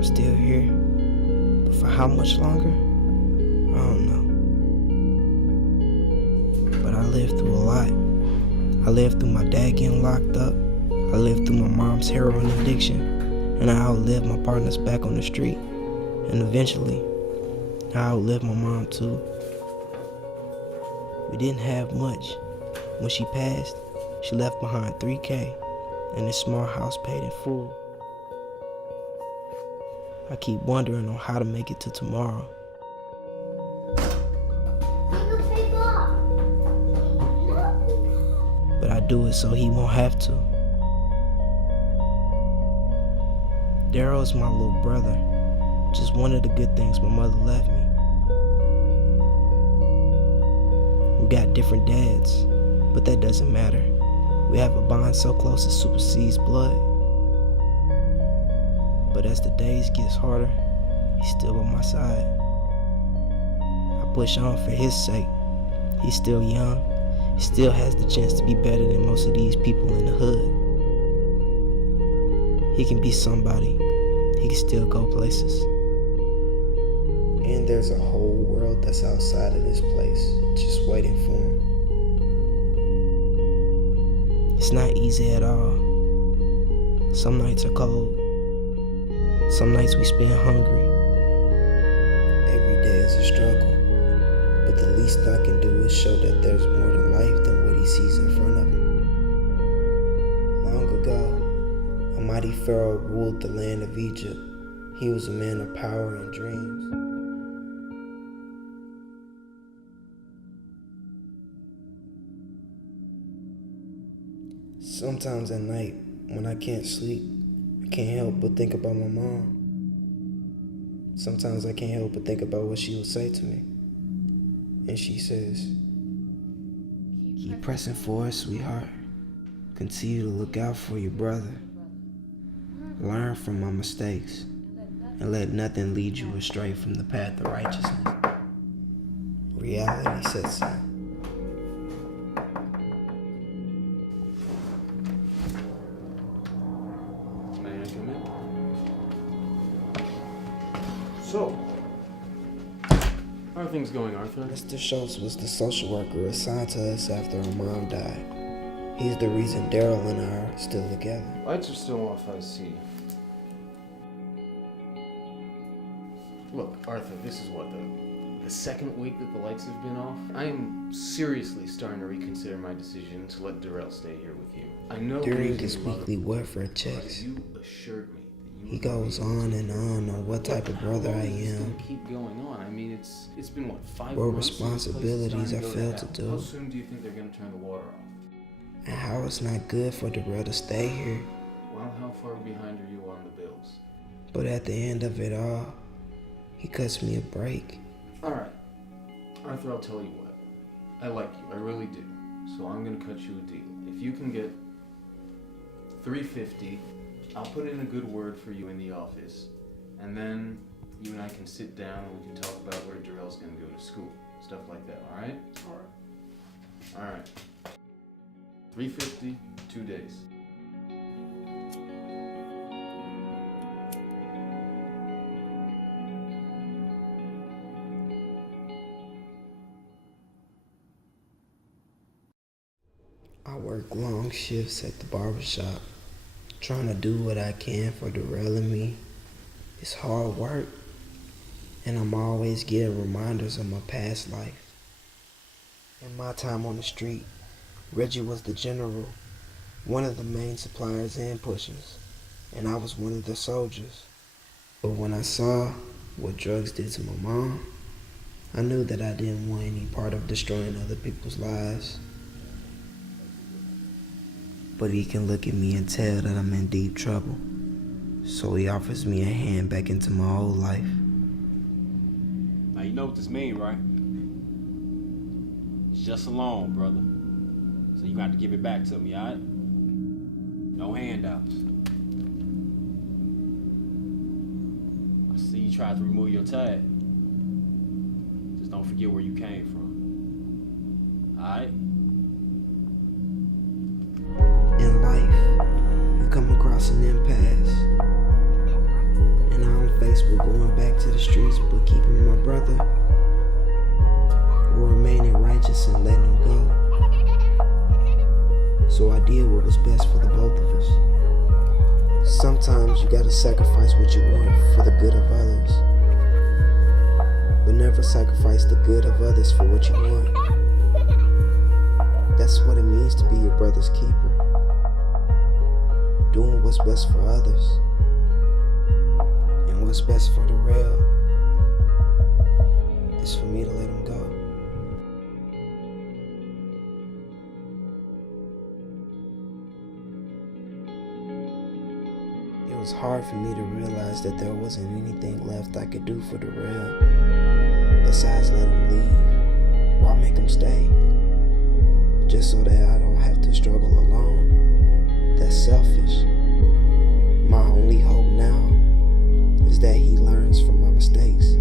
I'm still here, but for how much longer? I don't know. But I lived through a lot. I lived through my dad getting locked up. I lived through my mom's heroin addiction, and I outlived my partners back on the street. And eventually, I outlived my mom too. We didn't have much. When she passed, she left behind $3K and this small house paid in full. I keep wondering on how to make it to tomorrow. But I do it so he won't have to. Daryl's my little brother, just one of the good things my mother left me. We got different dads, but that doesn't matter. We have a bond so close it supersedes blood. But as the days gets harder, he's still on my side. I push on for his sake. He's still young. He still has the chance to be better than most of these people in the hood. He can be somebody. He can still go places. And there's a whole world that's outside of this place, just waiting for him. It's not easy at all. Some nights are cold. Some nights we spend hungry. Every day is a struggle, but the least I can do is show that there's more to life than what he sees in front of him. Long ago, a mighty pharaoh ruled the land of Egypt. He was a man of power and dreams. Sometimes at night, when I can't sleep, I can't help but think about my mom. Sometimes I can't help but think about what she would say to me. And she says, "Keep pressing forward, sweetheart. Continue to look out for your brother. Learn from my mistakes, and let nothing lead you astray from the path of righteousness." Reality sets in. So, how are things going, Arthur? Mr. Schultz was the social worker assigned to us after our mom died. He's the reason Daryl and I are still together. Lights are still off, I see. Look, Arthur, this is what, the second week that the lights have been off? I am seriously starting to reconsider my decision to let Darrell stay here with you. I know during his weekly welfare checks, you assured me. He goes on what type of brother I am, keep going on. I mean, it's been what, 5 what months? responsibilities I failed to do. How soon do you think they're gonna turn the water off? And how it's not good for Darrell to stay here. Well, how far behind are you on the bills? But at the end of it all, he cuts me a break. All right, Arthur, I'll tell you what. I like you, I really do. So I'm gonna cut you a deal. If you can get $350. I'll put in a good word for you in the office, and then you and I can sit down and we can talk about where Darrell's gonna go to school, stuff like that, all right? All right. $350, 2 days. I work long shifts at the barbershop, trying to do what I can for Darrell and me. It's hard work, and I'm always getting reminders of my past life. In my time on the street, Reggie was the general, one of the main suppliers and pushers, and I was one of the soldiers. But when I saw what drugs did to my mom, I knew that I didn't want any part of destroying other people's lives. But he can look at me and tell that I'm in deep trouble. So he offers me a hand back into my old life. Now you know what this means, right? It's just a loan, brother. So you got to give it back to me, alright? No handouts. I see you tried to remove your tag. Just don't forget where you came from. Alright? In life, you come across an impasse, and I don't to the streets but keeping my brother, or remaining righteous and letting him go. So I did what was best for the both of us. Sometimes you gotta sacrifice what you want for the good of others, but never sacrifice the good of others for what you want. That's what it means to be your brother's keeper. Doing what's best for others, and what's best for the real is for me to let him go. It was hard for me to realize that there wasn't anything left I could do for the real besides let him leave. Why make him stay? Just so that I don't have to struggle alone. That's selfish. My only hope now is that he learns from my mistakes